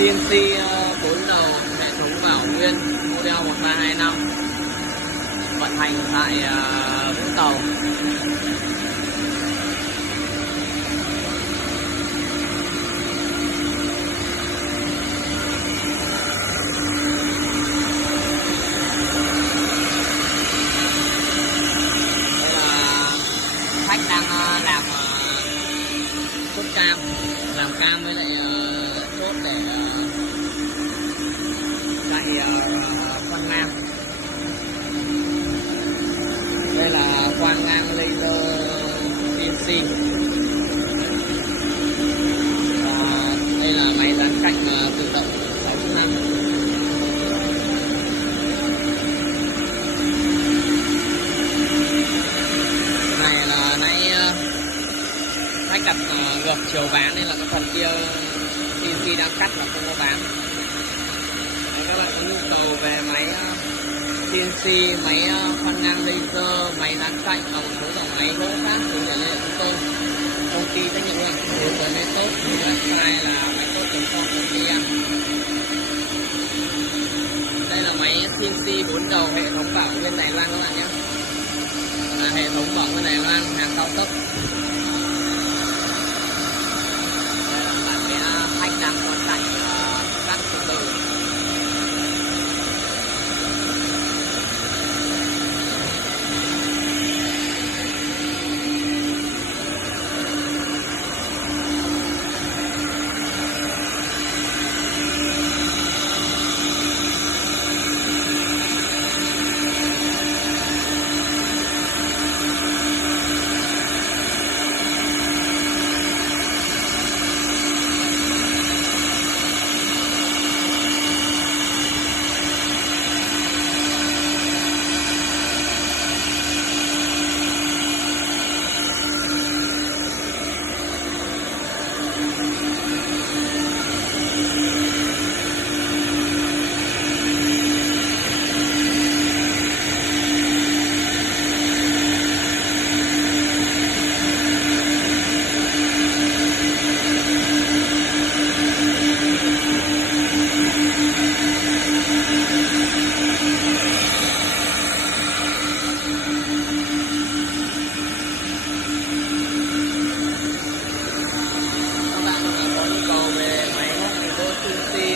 CNC 4 đầu hệ thống bảo nguyên model 1325 vận hành tại Vũng Tàu. Đây là khách đang làm chốt cam, làm cam với lại chốt để chạy khoan ngang. Đây là khoan ngang laser CNC. Đây là máy dán cạnh tự động 6 chức năng. Này là nãy khách đặt ngược chiều bán nên là cái phần kia CNC đang cắt là không có bán. Đấy, các bạn có nhu cầu về máy CNC, máy khoan ngang laser, máy dán cạnh và một số dòng máy gỗ khác thì liên hệ chúng tôi. Công ty trách nhiệm hữu hạn đối với máy tốt, website là máy tốt.com.vn. Đây là máy CNC 4 đầu hệ thống bảo nguyên Đài Loan các bạn nhé. Là hệ thống bảo nguyên Đài Loan hàng cao tốc. Đây là bản vẽ khách đang còn cạnh các từ từ.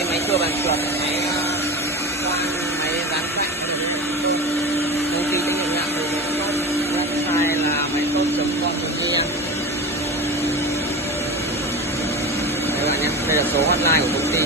Máy cưa bằng chuột, máy khoan, máy dán cạnh công ty trách nhiệm hữu hạn website là máy tốt.com.vn. Các bạn nhé, đây là số hotline của công ty.